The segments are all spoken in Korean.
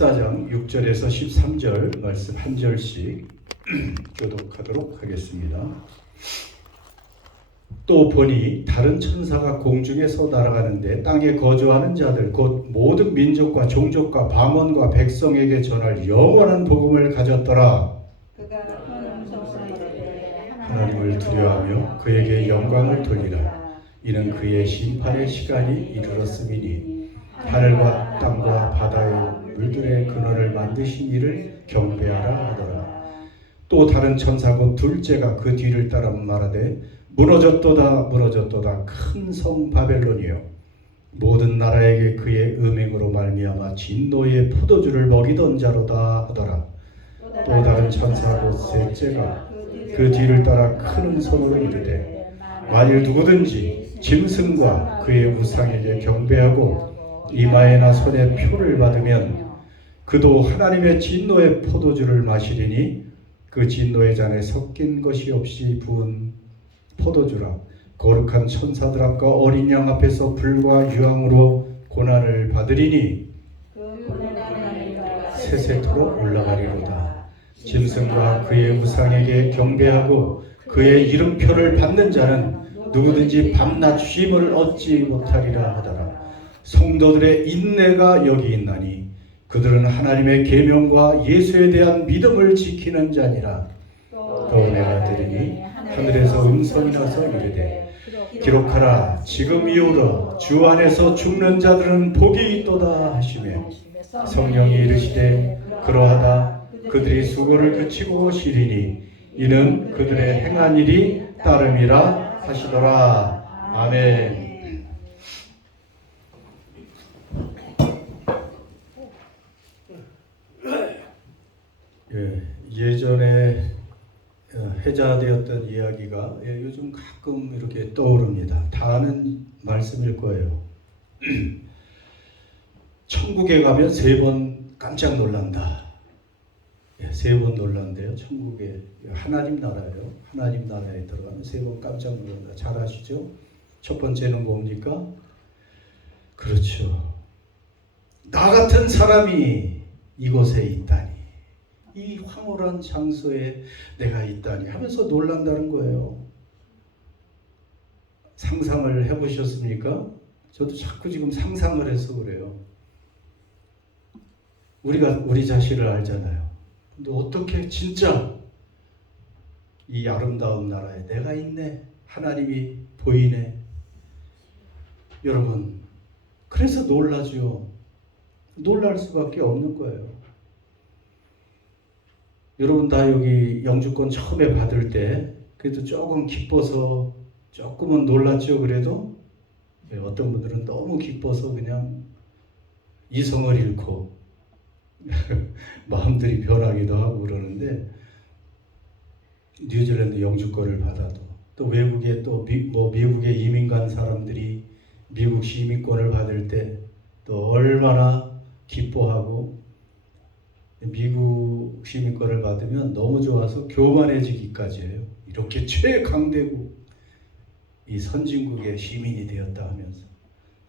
14장 6절에서 13절 말씀 한 절씩 교독하도록 하겠습니다. 또 보니 다른 천사가 공중에서 날아가는데 땅에 거주하는 자들 곧 모든 민족과 종족과 방언과 백성에게 전할 영원한 복음을 가졌더라. 하나님을 두려워하며 그에게 영광을 돌리라. 이는 그의 심판의 시간이 이르렀음이니 하늘과 땅과 바다의 물들의 근원을 만드신 이를 경배하라 하더라. 또 다른 천사 곧 둘째가 그 뒤를 따라 말하되 무너졌도다 무너졌도다 큰 성 바벨론이여 모든 나라에게 그의 음행으로 말미암아 진노의 포도주를 먹이던 자로다 하더라. 또 다른 천사 곧 셋째가 그 뒤를 따라 큰 음성으로 이르되 만일 누구든지 짐승과 그의 우상에게 경배하고 이마에나 손에 표를 받으면 그도 하나님의 진노의 포도주를 마시리니 그 진노의 잔에 섞인 것이 없이 부은 포도주라. 거룩한 천사들 앞과 어린 양 앞에서 불과 유황으로 고난을 받으리니 세세토록 올라가리로다. 짐승과 그의 우상에게 경배하고 그의 이름표를 받는 자는 누구든지 밤낮 쉼을 얻지 못하리라 하더라. 성도들의 인내가 여기 있나니 그들은 하나님의 계명과 예수에 대한 믿음을 지키는 자니라. 또 내가 들으니 하늘에서 음성이 나서 이르되 기록하라. 지금 이후로 주 안에서 죽는 자들은 복이 있도다 하시며 성령이 이르시되 그러하다. 그들이 수고를 그치고 쉬리니 이는 그들의 행한 일이 따름이라 하시더라. 아멘. 예전에 회자되었던 이야기가 요즘 가끔 이렇게 떠오릅니다. 다 아는 말씀일 거예요. 천국에 가면 3번 깜짝 놀란다. 3번 놀란대요. 천국에 하나님 나라예요. 하나님 나라에 들어가면 3번 깜짝 놀란다. 잘 아시죠? 첫 번째는 뭡니까? 그렇죠. 나 같은 사람이 이곳에 있다니. 이 황홀한 장소에 내가 있다니 하면서 놀란다는 거예요. 상상을 해보셨습니까? 저도 자꾸 지금 상상을 해서 그래요. 우리가 우리 자신을 알잖아요. 근데 어떻게 진짜 이 아름다운 나라에 내가 있네. 하나님이 보이네. 여러분, 그래서 놀라죠. 놀랄 수밖에 없는 거예요. 여러분 다 여기 영주권 처음에 받을 때 그래도 조금 기뻐서 조금은 놀랐죠. 그래도 어떤 분들은 너무 기뻐서 그냥 이성을 잃고 마음들이 변하기도 하고 그러는데 뉴질랜드 영주권을 받아도 또 외국에 또 미국에 이민 간 사람들이 미국 시민권을 받을 때 또 얼마나 기뻐하고 미국 시민권을 받으면 너무 좋아서 교만해지기까지 해요. 이렇게 최강대국 이 선진국의 시민이 되었다 하면서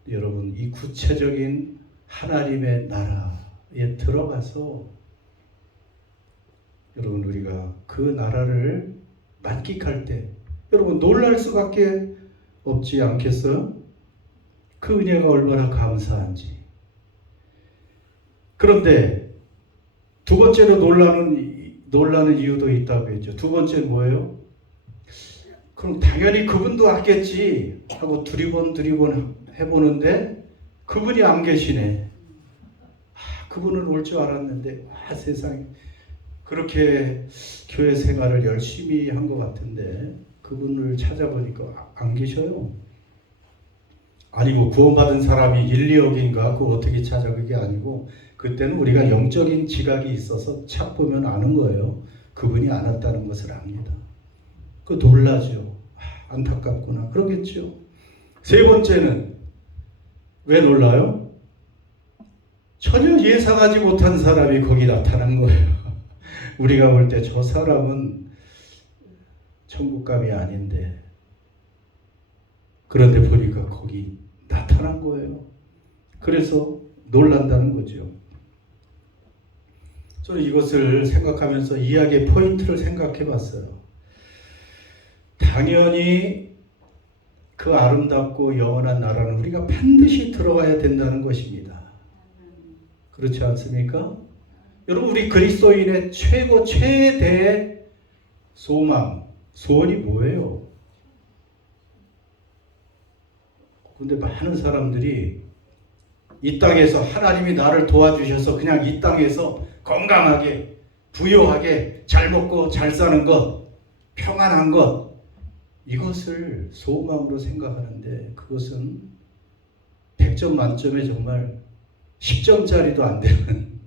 여러분 이 구체적인 하나님의 나라에 들어가서 여러분 우리가 그 나라를 만끽할 때 여러분 놀랄 수밖에 없지 않겠어요? 그 은혜가 얼마나 감사한지. 그런데 두 번째로 놀라는 이유도 있다고 했죠. 두 번째는 뭐예요? 그럼 당연히 그분도 왔겠지 하고 두리번 해보는데 그분이 안 계시네. 그분은 올 줄 알았는데 세상에 그렇게 교회 생활을 열심히 한 것 같은데 그분을 찾아보니까 안 계셔요. 아니 뭐 구원받은 사람이 1, 2억인가 그거 어떻게 찾아. 그게 아니고 그때는 우리가 영적인 지각이 있어서 착 보면 아는 거예요. 그분이 안 왔다는 것을 압니다. 그 놀라죠. 안타깝구나. 그러겠죠. 세 번째는 왜 놀라요? 전혀 예상하지 못한 사람이 거기 나타난 거예요. 우리가 볼 때 저 사람은 천국감이 아닌데 그런데 보니까 거기 나타난 거예요. 그래서 놀란다는 거죠. 저는 이것을 생각하면서 이야기의 포인트를 생각해 봤어요. 당연히 그 아름답고 영원한 나라는 우리가 반드시 들어가야 된다는 것입니다. 그렇지 않습니까? 여러분, 우리 그리스도인의 최대의 소망, 소원이 뭐예요? 근데 많은 사람들이 이 땅에서 하나님이 나를 도와주셔서 그냥 이 땅에서 건강하게, 부유하게, 잘 먹고 잘 사는 것, 평안한 것, 이것을 소망으로 생각하는데 그것은 100점 만점에 정말 10점짜리도 안 되는,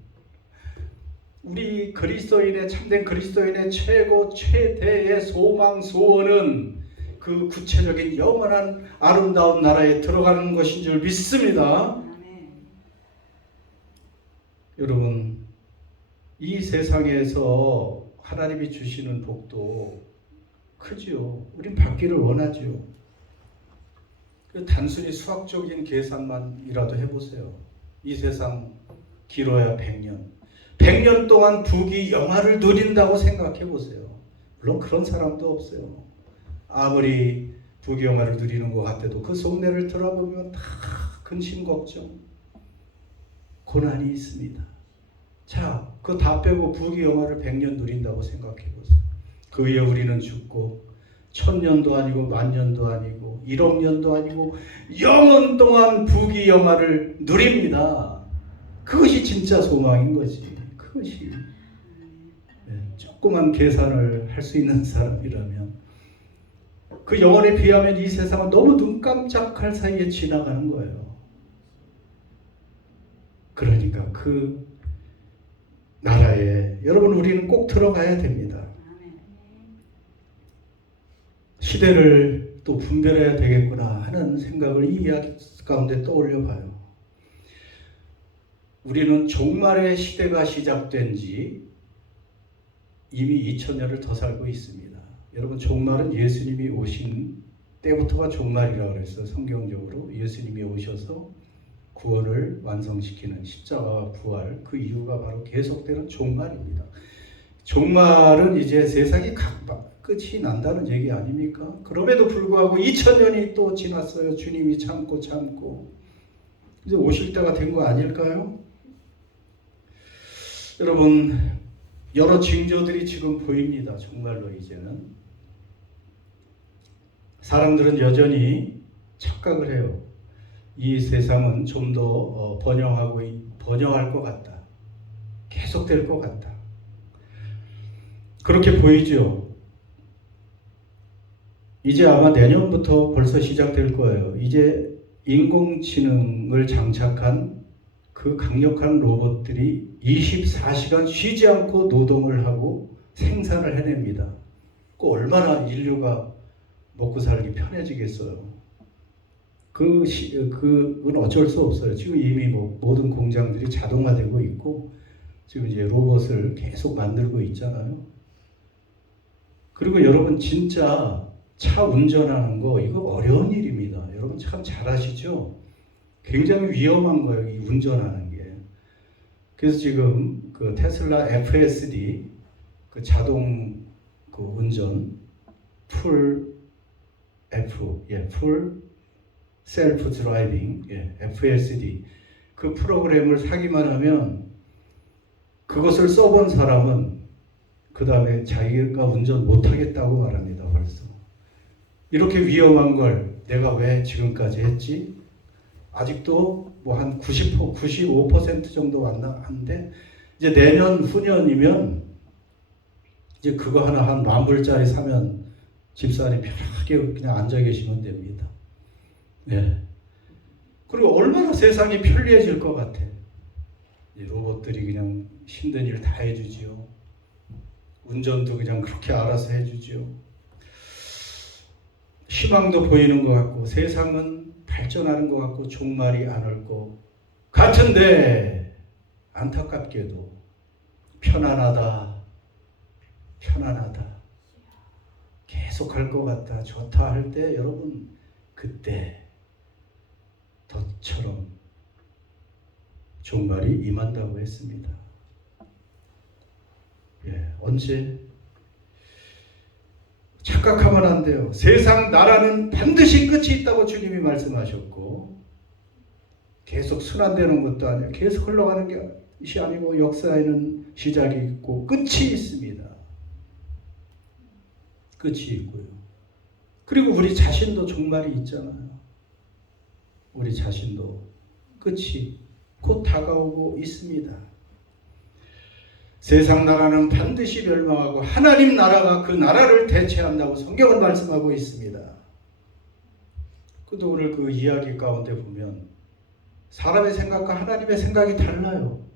우리 그리스도인의, 참된 그리스도인의 최대의 소망, 소원은 그 구체적인 영원한 아름다운 나라에 들어가는 것인 줄 믿습니다. 여러분, 이 세상에서 하나님이 주시는 복도 크지요. 우린 받기를 원하죠. 단순히 수학적인 계산만이라도 해보세요. 이 세상 길어야 100년. 100년 동안 부귀 영화를 누린다고 생각해보세요. 물론 그런 사람도 없어요. 아무리 부귀 영화를 누리는 것 같아도 그 속내를 들어보면 다 근심 걱정, 고난이 있습니다. 자, 그거 다 빼고 부귀 영화를 100년 누린다고 생각해보세요. 그 위에 우리는 죽고 1000년도 아니고 10,000년도 아니고 1억 년도 아니고 영원 동안 부귀 영화를 누립니다. 그것이 진짜 소망인 거지. 그것이 조그만 계산을 할 수 있는 사람이라면, 그 영혼에 비하면 이 세상은 너무 눈 깜짝할 사이에 지나가는 거예요. 그러니까 그 나라에 여러분, 우리는 꼭 들어가야 됩니다. 시대를 또 분별해야 되겠구나 하는 생각을 이 이야기 가운데 떠올려 봐요. 우리는 종말의 시대가 시작된 지 이미 2000년을 더 살고 있습니다. 여러분, 종말은 예수님이 오신 때부터가 종말이라고 그랬어요. 성경적으로 예수님이 오셔서 구원을 완성시키는 십자가와 부활, 그 이유가 바로 계속되는 종말입니다. 종말은 이제 세상이 끝이 난다는 얘기 아닙니까? 그럼에도 불구하고 2000년이 또 지났어요. 주님이 참고 이제 오실 때가 된 거 아닐까요? 여러분, 여러 징조들이 지금 보입니다. 정말로 이제는 사람들은 여전히 착각을 해요. 이 세상은 좀 더 번영할 것 같다. 계속될 것 같다. 그렇게 보이죠. 이제 아마 내년부터 벌써 시작될 거예요. 이제 인공지능을 장착한 그 강력한 로봇들이 24시간 쉬지 않고 노동을 하고 생산을 해냅니다. 그 얼마나 인류가 먹고 살기 편해지겠어요. 그건 어쩔 수 없어요. 지금 이미 모든 공장들이 자동화되고 있고 지금 이제 로봇을 계속 만들고 있잖아요. 그리고 여러분, 진짜 차 운전하는 거 이거 어려운 일입니다. 여러분 참 잘 아시죠? 굉장히 위험한 거예요, 이 운전하는 게. 그래서 지금 그 테슬라 FSD, 그 자동 그 운전, 풀 셀프 드라이빙, FSD, 그 프로그램을 사기만 하면 그것을 써본 사람은 그 다음에 자기가 운전 못하겠다고 말합니다. 벌써 이렇게 위험한 걸 내가 왜 지금까지 했지? 아직도 뭐 한 95% 정도 왔나 하는데, 이제 내년 후년이면 이제 그거 하나 한 10,000불짜리 사면 집사님 편하게 그냥 앉아 계시면 됩니다. 네. 그리고 얼마나 세상이 편리해질 것 같아. 이 로봇들이 그냥 힘든 일 다 해주지요. 운전도 그냥 그렇게 알아서 해주지요. 희망도 보이는 것 같고 세상은 발전하는 것 같고 종말이 안 올 것 같은데, 안타깝게도 편안하다 계속 할 것 같다, 좋다 할 때 여러분, 그때 덫처럼 종말이 임한다고 했습니다. 언제? 착각하면 안 돼요. 세상 나라는 반드시 끝이 있다고 주님이 말씀하셨고, 계속 순환되는 것도 아니에요. 계속 흘러가는 것이 아니고 역사에는 시작이 있고 끝이 있습니다. 끝이 있고요. 그리고 우리 자신도 종말이 있잖아요. 우리 자신도 끝이 곧 다가오고 있습니다. 세상 나라는 반드시 멸망하고 하나님 나라가 그 나라를 대체한다고 성경은 말씀하고 있습니다. 그런데 오늘 그 이야기 가운데 보면 사람의 생각과 하나님의 생각이 달라요.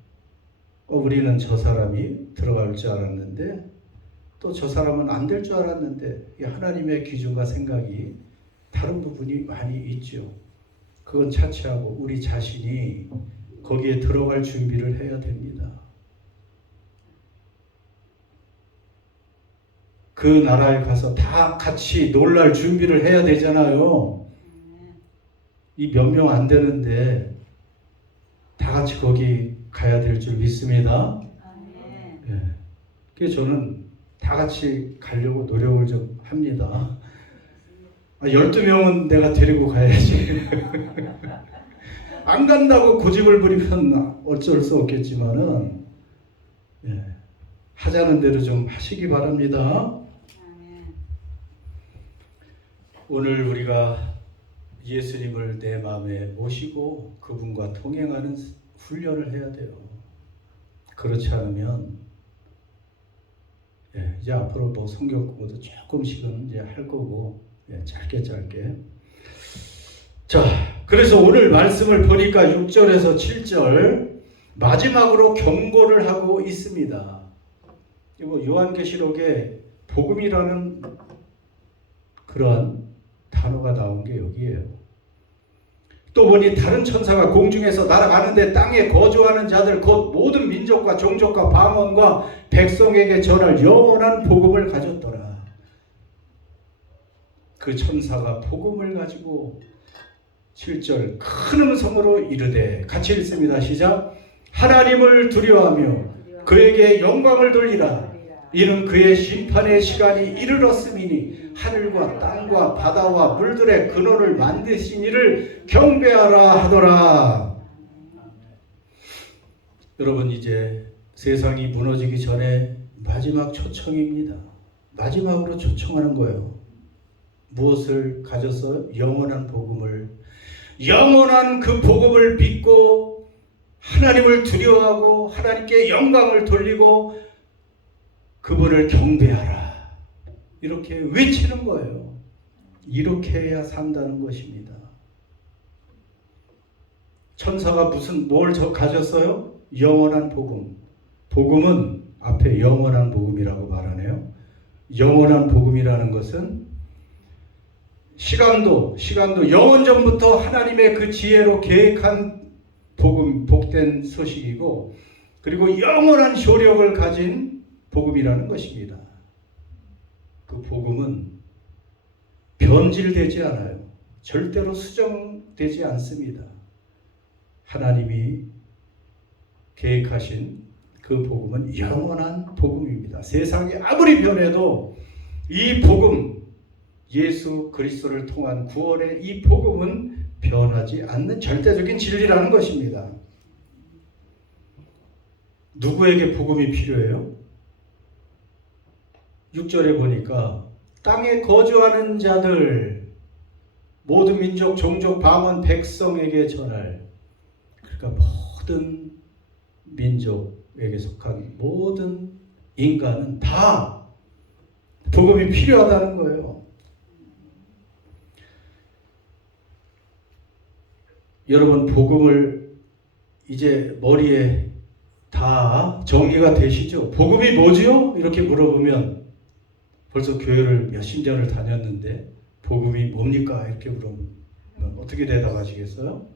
우리는 저 사람이 들어갈 줄 알았는데 또 저 사람은 안 될 줄 알았는데 이 하나님의 기준과 생각이 다른 부분이 많이 있죠. 그건 차치하고 우리 자신이 거기에 들어갈 준비를 해야 됩니다. 그 나라에 가서 다 같이 놀랄 준비를 해야 되잖아요. 이 몇 명 안 되는데 다 같이 거기 가야 될 줄 믿습니다. 그래서 저는 다 같이 가려고 노력을 좀 합니다. 12명은 내가 데리고 가야지. 안 간다고 고집을 부리면 어쩔 수 없겠지만은 하자는 대로 좀 하시기 바랍니다. 오늘 우리가 예수님을 내 마음에 모시고 그분과 동행하는 훈련을 해야 돼요. 그렇지 않으면 이제 앞으로 뭐 성경 공부도 조금씩은 이제 할 거고 짧게. 자, 그래서 오늘 말씀을 보니까 6절에서 7절 마지막으로 경고를 하고 있습니다. 이거 요한계시록에 복음이라는 그러한 단어가 나온 게 여기에요. 또 보니 다른 천사가 공중에서 날아가는데 땅에 거주하는 자들 곧 모든 민족과 종족과 방언과 백성에게 전할 영원한 복음을 가졌더라. 그 천사가 복음을 가지고 7절 큰 음성으로 이르되, 같이 읽습니다. 시작. 하나님을 두려워하며 그에게 영광을 돌리라. 이는 그의 심판의 시간이 이르렀음이니 하늘과 땅과 바다와 물들의 근원을 만드신 이를 경배하라 하더라. 여러분, 이제 세상이 무너지기 전에 마지막 초청입니다. 마지막으로 초청하는 거예요. 무엇을 가져서? 영원한 복음을, 영원한 그 복음을 믿고 하나님을 두려워하고 하나님께 영광을 돌리고 그분을 경배하라. 이렇게 외치는 거예요. 이렇게 해야 산다는 것입니다. 천사가 뭘 가졌어요? 영원한 복음. 복음은 앞에 영원한 복음이라고 말하네요. 영원한 복음이라는 것은 시간도 영원전부터 하나님의 그 지혜로 계획한 복음, 복된 소식이고, 그리고 영원한 효력을 가진 복음이라는 것입니다. 그 복음은 변질되지 않아요. 절대로 수정되지 않습니다. 하나님이 계획하신 그 복음은 영원한 복음입니다. 세상이 아무리 변해도 이 복음, 예수 그리스도를 통한 구원의 이 복음은 변하지 않는 절대적인 진리라는 것입니다. 누구에게 복음이 필요해요? 6절에 보니까 땅에 거주하는 자들, 모든 민족, 종족, 방언, 백성에게 전할, 그러니까 모든 민족에게 속한 모든 인간은 다 복음이 필요하다는 거예요. 여러분, 복음을 이제 머리에 다 정리가 되시죠? 복음이 뭐지요? 이렇게 물어보면 벌써 교회를 몇십 년을 다녔는데 복음이 뭡니까? 이렇게 물으면 어떻게 대답하시겠어요?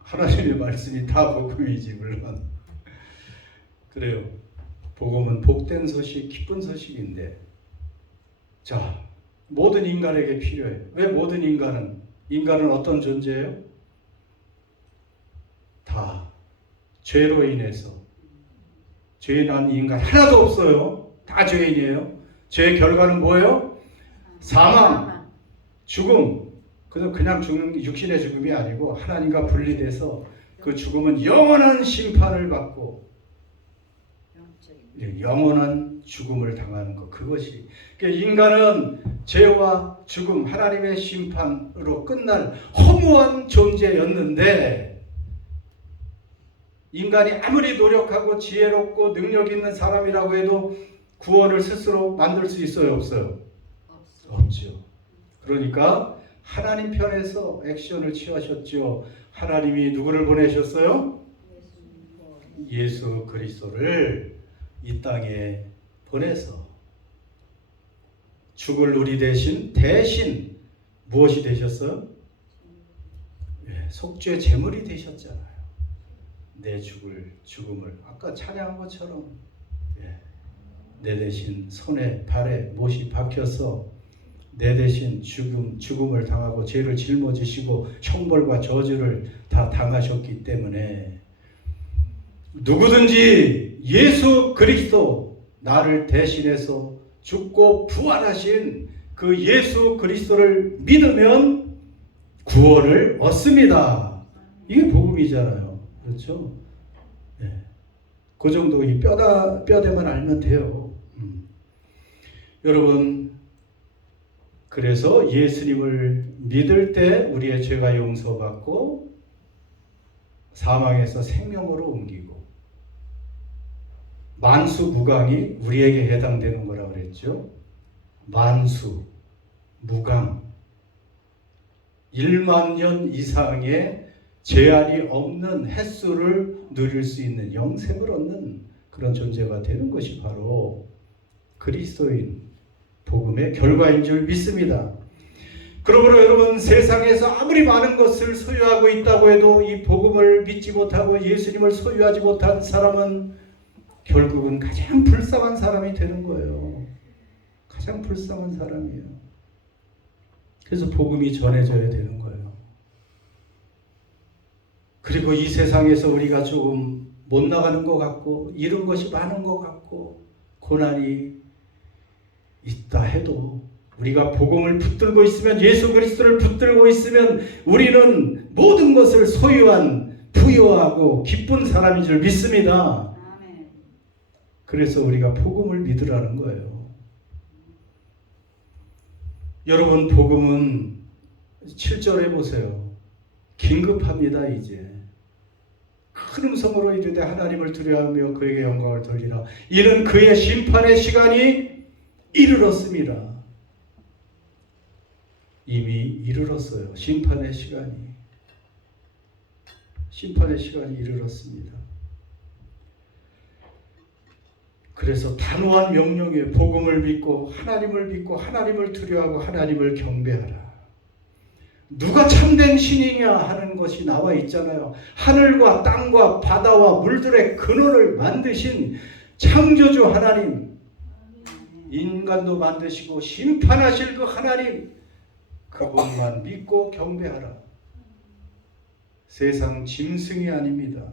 하나님의 말씀이 다 복음이지 물론. 그래요. 복음은 복된 소식, 기쁜 소식인데, 자, 모든 인간에게 필요해요. 왜 모든 인간은 어떤 존재예요? 다 죄로 인해서. 죄 난 인간 하나도 없어요. 다 죄인이에요. 죄의 결과는 뭐예요? 사망, 죽음. 그래서 그냥 죽는 육신의 죽음이 아니고 하나님과 분리돼서 그 죽음은 영원한 심판을 받고 영원한 죽음을 당하는 것. 그것이 그러니까 인간은 죄와 죽음, 하나님의 심판으로 끝날 허무한 존재였는데 인간이 아무리 노력하고 지혜롭고 능력 있는 사람이라고 해도 구원을 스스로 만들 수 있어요? 없어요? 없죠. 그러니까 하나님 편에서 액션을 취하셨죠. 하나님이 누구를 보내셨어요? 예수 그리스도를 이 땅에 보내서 죽을 우리 대신 무엇이 되셨어요? 속죄 제물이 되셨잖아요. 내 죽음을 아까 찬양한 것처럼 내 대신 손에 발에 못이 박혀서 내 대신 죽음을 당하고 죄를 짊어지시고 형벌과 저주를 다 당하셨기 때문에 누구든지 예수 그리스도 나를 대신해서 죽고 부활하신 그 예수 그리스도를 믿으면 구원을 얻습니다. 이게 복음이잖아요. 그렇죠? 그 정도 이 뼈대만 알면 돼요. 여러분, 그래서 예수님을 믿을 때 우리의 죄가 용서받고 사망에서 생명으로 옮기고 만수무강이 우리에게 해당되는 거라고 그랬죠. 만수, 무강, 1만 년 이상의 제한이 없는 횟수를 누릴 수 있는 영생을 얻는 그런 존재가 되는 것이 바로 그리스도인 복음의 결과인 줄 믿습니다. 그러므로 여러분, 세상에서 아무리 많은 것을 소유하고 있다고 해도 이 복음을 믿지 못하고 예수님을 소유하지 못한 사람은 결국은 가장 불쌍한 사람이 되는 거예요. 가장 불쌍한 사람이에요. 그래서 복음이 전해져야 되는 거예요. 그리고 이 세상에서 우리가 조금 못 나가는 것 같고 잃은 것이 많은 것 같고 고난이 있다 해도 우리가 복음을 붙들고 있으면, 예수 그리스도를 붙들고 있으면 우리는 모든 것을 소유한 부유하고 기쁜 사람인 줄 믿습니다. 그래서 우리가 복음을 믿으라는 거예요. 여러분, 복음은 7절에 보세요. 긴급합니다. 이제 큰 음성으로 이르되 하나님을 두려워하며 그에게 영광을 돌리라. 이는 그의 심판의 시간이 이르렀습니다. 이미 이르렀어요. 심판의 시간이 이르렀습니다. 그래서 단호한 명령이에요. 복음을 믿고 하나님을 두려워하고 하나님을 경배하라. 누가 참된 신이냐 하는 것이 나와 있잖아요. 하늘과 땅과 바다와 물들의 근원을 만드신 창조주 하나님, 인간도 만드시고 심판하실 그 하나님, 그분만 믿고 경배하라. 세상 짐승이 아닙니다.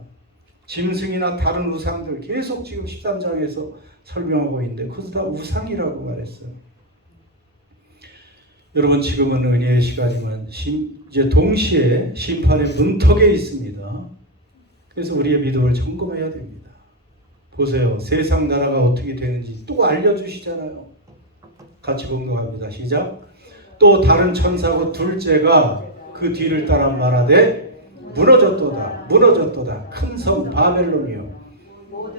짐승이나 다른 우상들 계속 지금 13장에서 설명하고 있는데 그것도 다 우상이라고 말했어요. 여러분, 지금은 은혜의 시간이지만 이제 동시에 심판의 문턱에 있습니다. 그래서 우리의 믿음을 점검해야 됩니다. 보세요. 세상 나라가 어떻게 되는지 또 알려주시잖아요. 같이 봉독합니다. 시작. 또 다른 천사고 둘째가 그 뒤를 따라 말하되 무너졌도다 큰 성 바벨론이요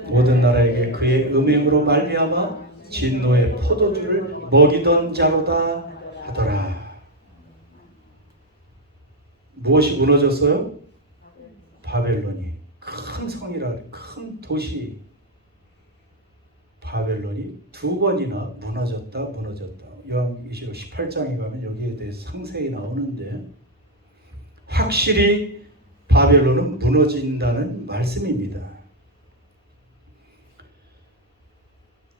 모든 나라에게 그의 음행으로 말미암아 진노의 포도주를 먹이던 자로다 하더라. 무엇이 무너졌어요? 바벨론이. 큰 성이라, 큰 도시 바벨론이 두 번이나 무너졌다. 요한계시록 18장에 가면 여기에 대해서 상세히 나오는데 확실히 바벨론은 무너진다는 말씀입니다.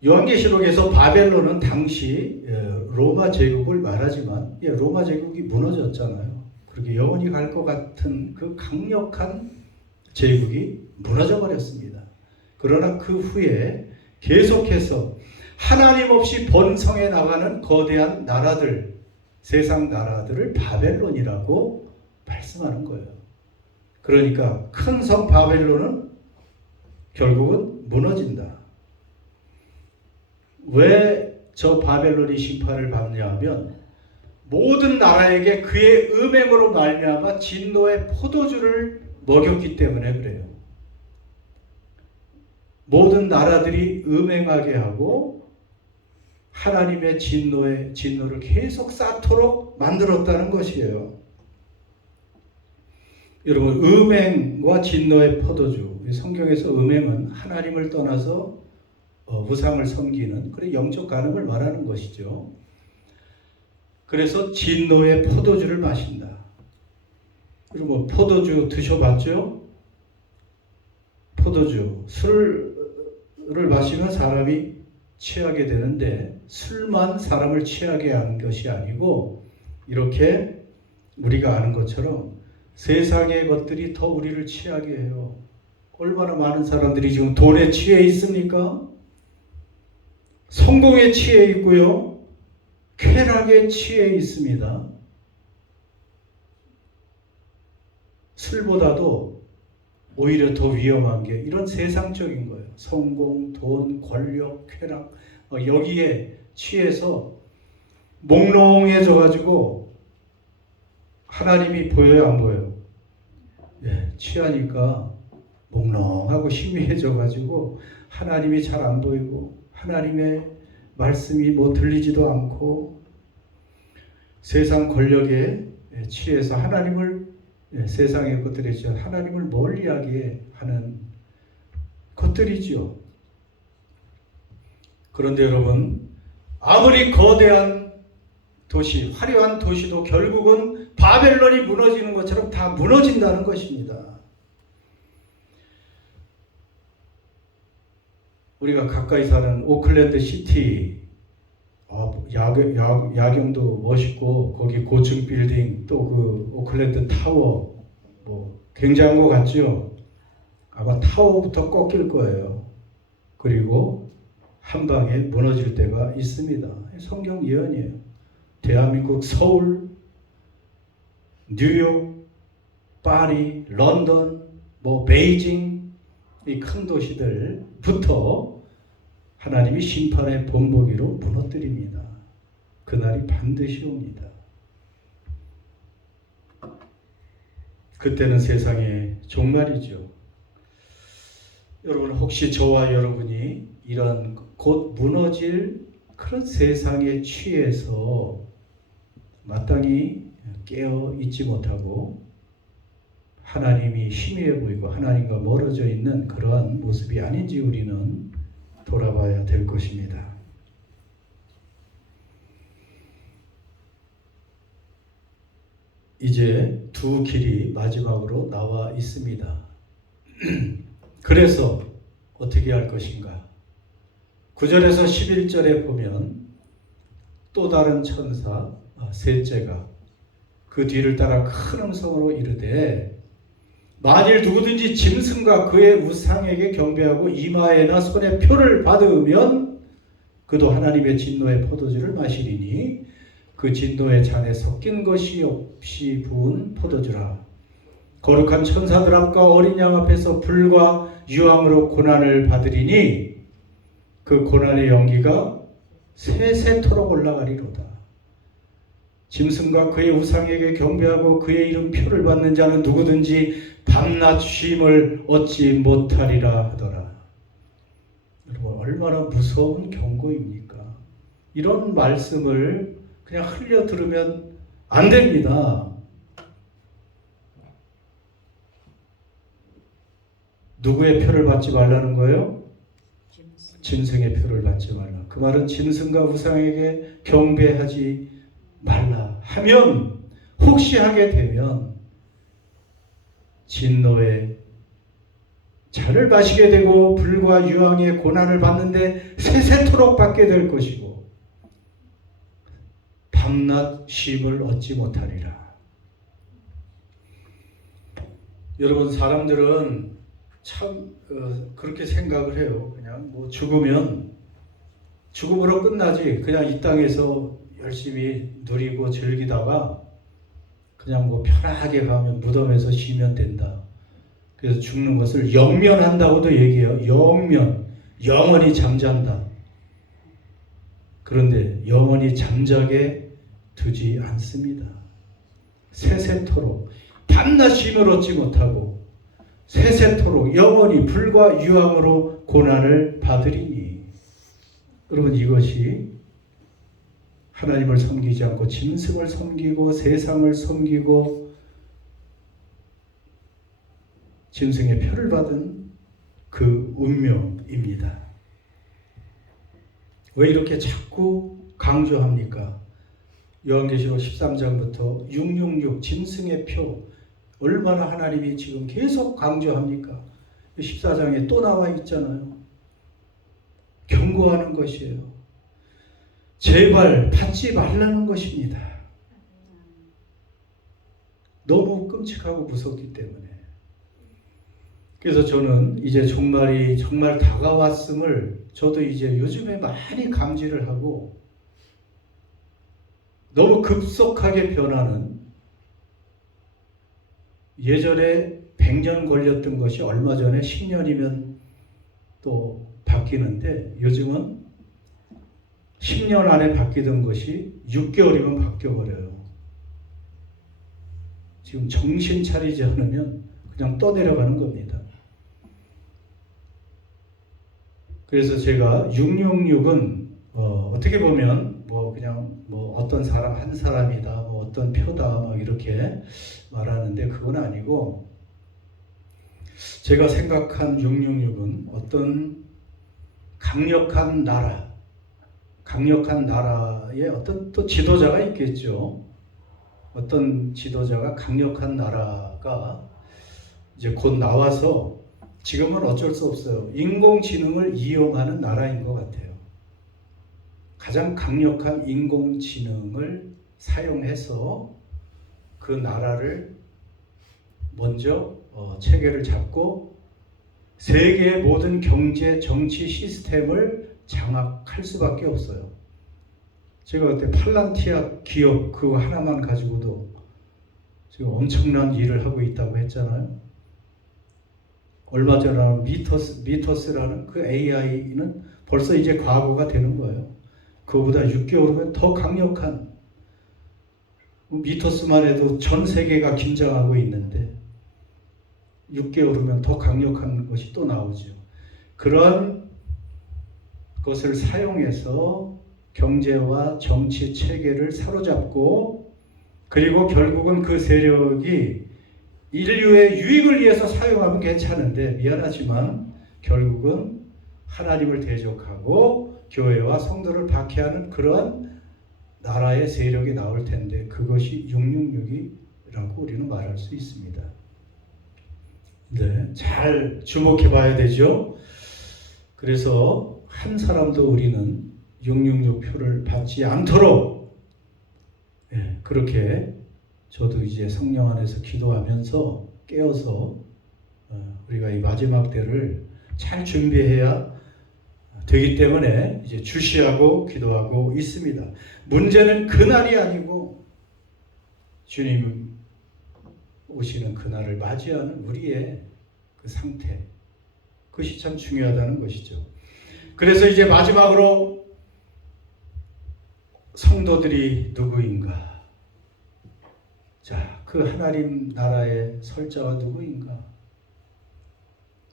요한계시록에서 바벨론은 당시 로마 제국을 말하지만 로마 제국이 무너졌잖아요. 그렇게 영원히 갈 것 같은 그 강력한 제국이 무너져 버렸습니다. 그러나 그 후에 계속해서 하나님 없이 번성해 나가는 거대한 나라들, 세상 나라들을 바벨론이라고 말씀하는 거예요. 그러니까 큰 성 바벨론은 결국은 무너진다. 왜 저 바벨론이 심판을 받냐 하면 모든 나라에게 그의 음행으로 말미암아 진노의 포도주를 먹였기 때문에 그래요. 모든 나라들이 음행하게 하고 하나님의 진노를 계속 쌓도록 만들었다는 것이에요. 여러분, 음행과 진노의 포도주, 성경에서 음행은 하나님을 떠나서 우상을 섬기는 그런 영적 간음을 말하는 것이죠. 그래서 진노의 포도주를 마신다. 그리고 포도주 드셔봤죠? 포도주, 술을 마시면 사람이 취하게 되는데 술만 사람을 취하게 하는 것이 아니고 이렇게 우리가 아는 것처럼 세상의 것들이 더 우리를 취하게 해요. 얼마나 많은 사람들이 지금 돈에 취해 있습니까? 성공에 취해 있고요. 쾌락에 취해 있습니다. 술보다도 오히려 더 위험한 게 이런 세상적인 거예요. 성공, 돈, 권력, 쾌락 여기에 취해서 몽롱해져 가지고 하나님이 보여요, 안 보여요? 예, 취하니까 몽롱하고 희미해져 가지고 하나님이 잘 안 보이고 하나님의 말씀이 들리지도 않고 세상 권력에 취해서 하나님을 세상의 것들에 취해 하나님을 멀리하게 하는 것들이죠. 그런데 여러분, 아무리 거대한 도시, 화려한 도시도 결국은 바벨론이 무너지는 것처럼 다 무너진다는 것입니다. 우리가 가까이 사는 오클랜드 시티, 야경도 멋있고 거기 고층 빌딩 또 그 오클랜드 타워 굉장한 것 같죠? 아마 타워부터 꺾일 거예요. 그리고 한 방에 무너질 때가 있습니다. 성경 예언이에요. 대한민국 서울, 뉴욕, 파리, 런던, 베이징 이 큰 도시들부터 하나님이 심판의 본보기로 무너뜨립니다. 그날이 반드시 옵니다. 그때는 세상의 종말이죠. 여러분, 혹시 저와 여러분이 이런 곧 무너질 그런 세상에 취해서 마땅히 깨어 있지 못하고 하나님이 희미해 보이고 하나님과 멀어져 있는 그러한 모습이 아닌지 우리는 돌아봐야 될 것입니다. 이제 두 길이 마지막으로 나와 있습니다. 그래서 어떻게 할 것인가? 9절에서 11절에 보면 또 다른 천사 셋째가 그 뒤를 따라 큰 음성으로 이르되 만일 누구든지 짐승과 그의 우상에게 경배하고 이마에나 손에 표를 받으면 그도 하나님의 진노의 포도주를 마시리니 그 진노의 잔에 섞인 것이 없이 부은 포도주라. 거룩한 천사들 앞과 어린 양 앞에서 불과 유황으로 고난을 받으리니 그 고난의 연기가 세세토록 올라가리로다. 짐승과 그의 우상에게 경배하고 그의 이름 표를 받는 자는 누구든지 밤낮 쉼을 얻지 못하리라 하더라. 여러분, 얼마나 무서운 경고입니까? 이런 말씀을 그냥 흘려 들으면 안 됩니다. 누구의 표를 받지 말라는 거예요? 짐승의 표를 받지 말라. 그 말은 짐승과 우상에게 경배하지 말라 하면 혹시 하게 되면 진노의 잔을 마시게 되고 불과 유황의 고난을 받는데 세세토록 받게 될 것이고 밤낮 쉼을 얻지 못하리라. 여러분, 사람들은 참 그렇게 생각을 해요. 그냥 뭐 죽으면 죽음으로 끝나지, 그냥 이 땅에서 열심히 누리고 즐기다가 그냥 뭐 편하게 가면 무덤에서 쉬면 된다. 그래서 죽는 것을 영면한다고도 얘기해요. 영면, 영원히 잠잔다. 그런데 영원히 잠자게 두지 않습니다. 세세토록 밤낮 쉼을 얻지 못하고 세세토록 영원히 불과 유황으로 고난을 받으리니. 여러분, 이것이 하나님을 섬기지 않고 짐승을 섬기고 세상을 섬기고 짐승의 표를 받은 그 운명입니다. 왜 이렇게 자꾸 강조합니까? 요한계시록 13장부터 666 짐승의 표, 얼마나 하나님이 지금 계속 강조합니까? 14장에 또 나와 있잖아요. 경고하는 것이에요. 제발 받지 말라는 것입니다. 너무 끔찍하고 무섭기 때문에. 그래서 저는 이제 종말이 정말 다가왔음을 저도 이제 요즘에 많이 감지를 하고, 너무 급속하게 변하는, 예전에 100년 걸렸던 것이 얼마 전에 10년이면 또 바뀌는데, 요즘은 10년 안에 바뀌던 것이 6개월이면 바뀌어버려요. 지금 정신 차리지 않으면 그냥 떠내려가는 겁니다. 그래서 제가 666은 어떻게 보면 뭐 그냥 뭐 어떤 사람 한 사람이다, 뭐 어떤 표다, 막 이렇게 말하는데, 그건 아니고, 제가 생각한 666은 어떤 강력한 나라의 어떤 또 지도자가 있겠죠. 어떤 지도자가, 강력한 나라가 이제 곧 나와서, 지금은 어쩔 수 없어요. 인공지능을 이용하는 나라인 것 같아요. 가장 강력한 인공지능을 사용해서 그 나라를 먼저 체계를 잡고 세계의 모든 경제, 정치 시스템을 장악할 수밖에 없어요. 제가 그때 팔란티아 기업 그거 하나만 가지고도 지금 엄청난 일을 하고 있다고 했잖아요. 얼마 전에 미터스라는 그 AI는 벌써 이제 과거가 되는 거예요. 그거보다 6개월 후면 더 강력한, 미터스만 해도 전 세계가 긴장하고 있는데 6개월 후면 더 강력한 것이 또 나오죠. 그런 것을 사용해서 경제와 정치 체계를 사로잡고, 그리고 결국은 그 세력이 인류의 유익을 위해서 사용하면 괜찮은데, 미안하지만 결국은 하나님을 대적하고 교회와 성도를 박해하는 그러한 나라의 세력이 나올 텐데, 그것이 666이라고 우리는 말할 수 있습니다. 네, 잘 주목해 봐야 되죠. 그래서 한 사람도 우리는 666 표를 받지 않도록, 그렇게 저도 이제 성령 안에서 기도하면서 깨어서 우리가 이 마지막 때를 잘 준비해야 되기 때문에 이제 주시하고 기도하고 있습니다. 문제는 그날이 아니고 주님 오시는 그날을 맞이하는 우리의 그 상태, 그것이 참 중요하다는 것이죠. 그래서 이제 마지막으로 성도들이 누구인가? 자, 그 하나님 나라의 설자가 누구인가?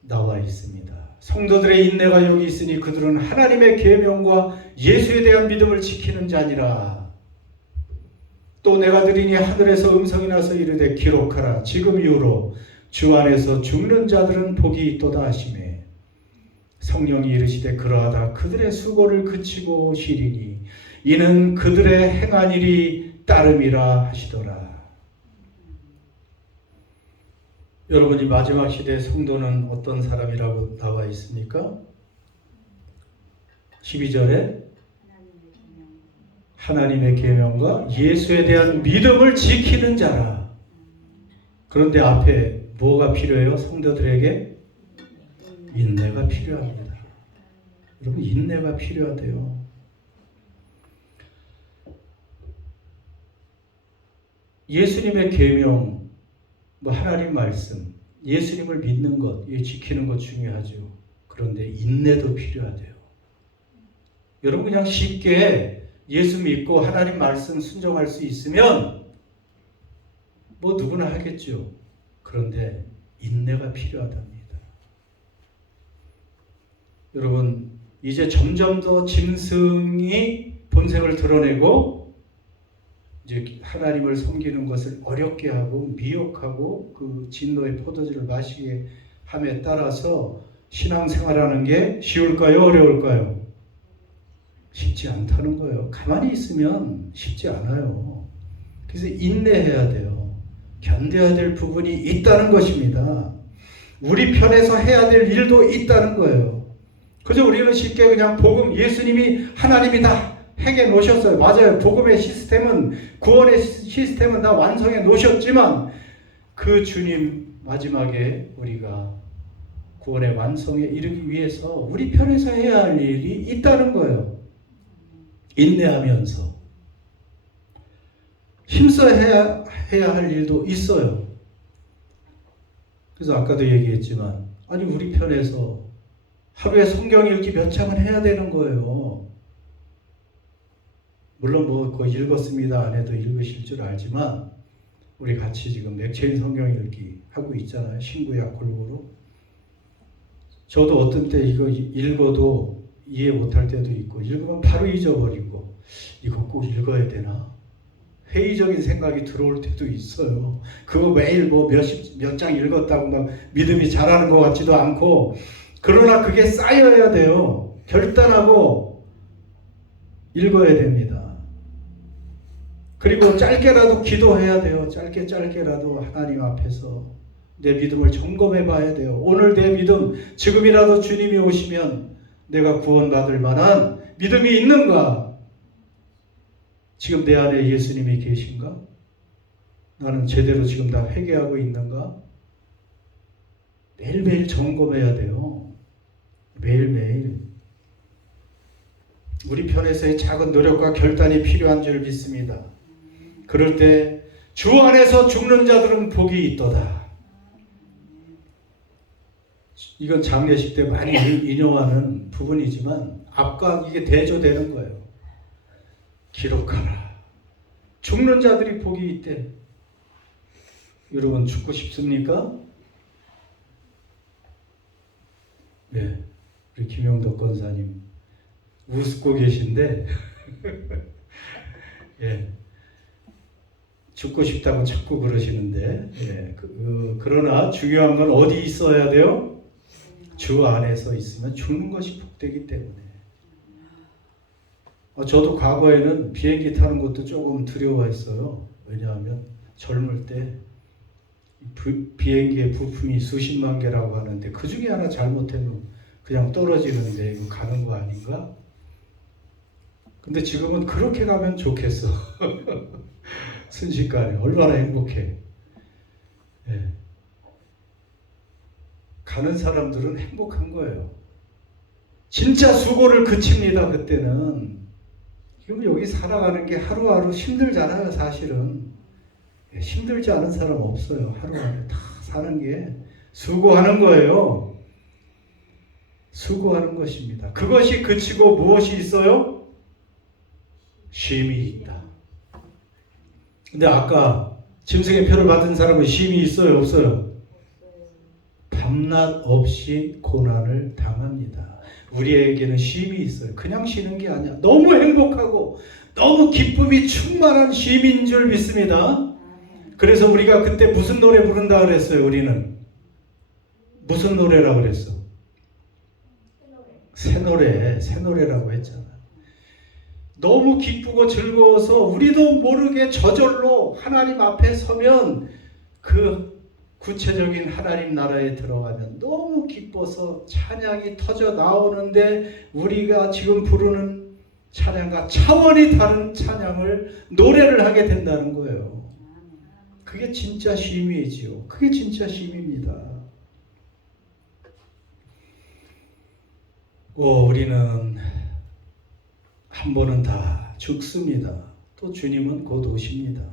나와 있습니다. 성도들의 인내가 여기 있으니 그들은 하나님의 계명과 예수에 대한 믿음을 지키는 자니라. 또 내가 들으니 하늘에서 음성이 나서 이르되 기록하라. 지금 이후로 주 안에서 죽는 자들은 복이 있도다 하시매, 성령이 이르시되 그러하다 그들의 수고를 그치고 오시리니 이는 그들의 행한 일이 따름이라 하시더라. 여러분이 마지막 시대의 성도는 어떤 사람이라고 나와 있습니까? 12절에 하나님의 계명과 예수에 대한 믿음을 지키는 자라. 그런데 앞에 뭐가 필요해요? 성도들에게 인내가 필요합니다. 여러분, 인내가 필요하대요. 예수님의 계명, 하나님 말씀, 예수님을 믿는 것, 지키는 것 중요하죠. 그런데 인내도 필요하대요. 여러분, 그냥 쉽게 예수 믿고 하나님 말씀 순종할 수 있으면 누구나 하겠죠. 그런데 인내가 필요하답니다. 여러분, 이제 점점 더 짐승이 본색을 드러내고 이제 하나님을 섬기는 것을 어렵게 하고 미혹하고 그 진노의 포도주를 마시게 함에 따라서 신앙생활하는 게 쉬울까요? 어려울까요? 쉽지 않다는 거예요. 가만히 있으면 쉽지 않아요. 그래서 인내해야 돼요. 견뎌야 될 부분이 있다는 것입니다. 우리 편에서 해야 될 일도 있다는 거예요. 그저 우리는 쉽게 그냥 복음, 예수님이 하나님이 다 해결해 놓으셨어요. 맞아요. 복음의 시스템은, 구원의 시스템은 다 완성해 놓으셨지만 그 주님 마지막에 우리가 구원의 완성에 이르기 위해서 우리 편에서 해야 할 일이 있다는 거예요. 인내하면서 힘써 해야 할 일도 있어요. 그래서 아까도 얘기했지만 아니 우리 편에서 하루에 성경 읽기 몇 장은 해야 되는 거예요. 물론 그거 읽었습니다 안 해도 읽으실 줄 알지만 우리 같이 지금 맥체인 성경 읽기 하고 있잖아요. 신구약 골고루. 저도 어떤 때 이거 읽어도 이해 못할 때도 있고 읽으면 바로 잊어버리고 이거 꼭 읽어야 되나? 회의적인 생각이 들어올 때도 있어요. 그거 매일 몇 장 읽었다고 막 믿음이 자라는 것 같지도 않고 그러나 그게 쌓여야 돼요. 결단하고 읽어야 됩니다. 그리고 짧게라도 기도해야 돼요. 짧게라도 하나님 앞에서 내 믿음을 점검해 봐야 돼요. 오늘 내 믿음, 지금이라도 주님이 오시면 내가 구원받을 만한 믿음이 있는가? 지금 내 안에 예수님이 계신가? 나는 제대로 지금 다 회개하고 있는가? 매일매일 점검해야 돼요. 매일매일. 우리 편에서의 작은 노력과 결단이 필요한 줄 믿습니다. 그럴 때 주 안에서 죽는 자들은 복이 있도다. 이건 장례식 때 많이 인용하는 부분이지만 앞과 이게 대조되는 거예요. 기록하라. 죽는 자들이 복이 있대. 여러분 죽고 싶습니까? 네, 우리 김영덕 권사님 웃고 계신데 예, 죽고 싶다고 자꾸 그러시는데 예, 그러나 중요한 건 어디 있어야 돼요? 주 안에서 있으면 죽는 것이 복되기 때문에. 저도 과거에는 비행기 타는 것도 조금 두려워했어요. 왜냐하면 젊을 때 비행기의 부품이 수십만 개라고 하는데 그 중에 하나 잘못하면 그냥 떨어지는데 이거 가는 거 아닌가? 근데 지금은 그렇게 가면 좋겠어. 순식간에 얼마나 행복해. 예. 가는 사람들은 행복한 거예요. 진짜 수고를 그칩니다. 그때는. 지금 여기 살아가는 게 하루하루 힘들잖아요. 사실은. 힘들지 않은 사람 없어요. 하루하루 다 사는 게 수고하는 거예요. 수고하는 것입니다. 그것이 그치고 무엇이 있어요? 쉼이 있다. 근데 아까 짐승의 표를 받은 사람은 쉼이 있어요? 없어요? 밤낮 없이 고난을 당합니다. 우리에게는 쉼이 있어요. 그냥 쉬는 게 아니야. 너무 행복하고 너무 기쁨이 충만한 쉼인 줄 믿습니다. 그래서 우리가 그때 무슨 노래 부른다 그랬어요? 우리는 무슨 노래라고 그랬어? 새 노래라고 했잖아. 너무 기쁘고 즐거워서 우리도 모르게 저절로 하나님 앞에 서면 그 구체적인 하나님 나라에 들어가면 너무 기뻐서 찬양이 터져 나오는데 우리가 지금 부르는 찬양과 차원이 다른 찬양을 노래를 하게 된다는 거예요. 그게 진짜 쉼이지요. 그게 진짜 쉼입니다. 우리는 한 번은 다 죽습니다. 또 주님은 곧 오십니다.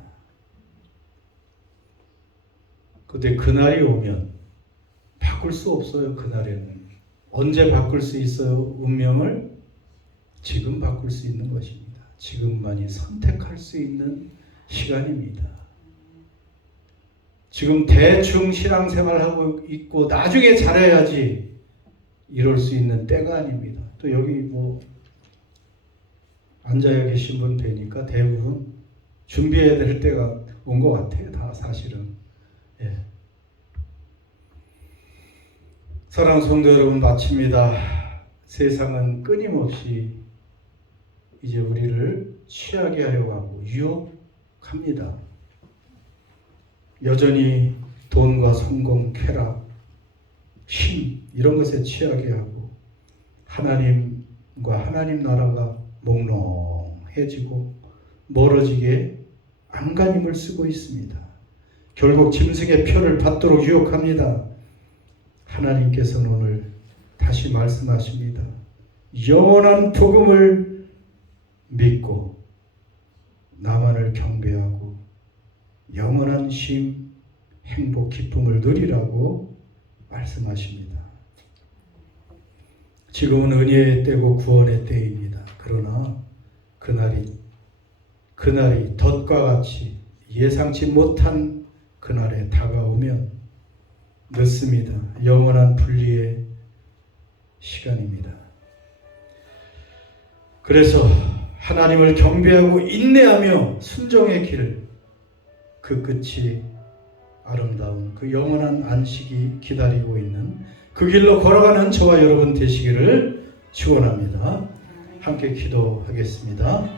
근데 그날이 오면 바꿀 수 없어요. 그날에는. 언제 바꿀 수 있어요? 운명을 지금 바꿀 수 있는 것입니다. 지금만이 선택할 수 있는 시간입니다. 지금 대충 신앙생활하고 있고 나중에 잘해야지 이럴 수 있는 때가 아닙니다. 또 여기 앉아 계신 분 뵈니까 대부분 준비해야 될 때가 온 것 같아요. 다 사실은. 예. 사랑하는 성도 여러분, 마칩니다. 세상은 끊임없이 이제 우리를 취하게 하려고 하고 유혹합니다. 여전히 돈과 성공, 쾌락, 힘 이런 것에 취하게 하고 하나님과 하나님 나라가 몽롱해지고 멀어지게 안간힘을 쓰고 있습니다. 결국 짐승의 표를 받도록 유혹합니다. 하나님께서는 오늘 다시 말씀하십니다. 영원한 복음을 믿고 나만을 경배하고 영원한 쉼, 행복, 기쁨을 누리라고 말씀하십니다. 지금은 은혜의 때고 구원의 때입니다. 그러나 그날이 덫과 같이 예상치 못한 그날에 다가오면 늦습니다. 영원한 분리의 시간입니다. 그래서 하나님을 경배하고 인내하며 순종의 길, 그 끝이 아름다운 그 영원한 안식이 기다리고 있는 그 길로 걸어가는 저와 여러분 되시기를 축원합니다. 함께 기도하겠습니다.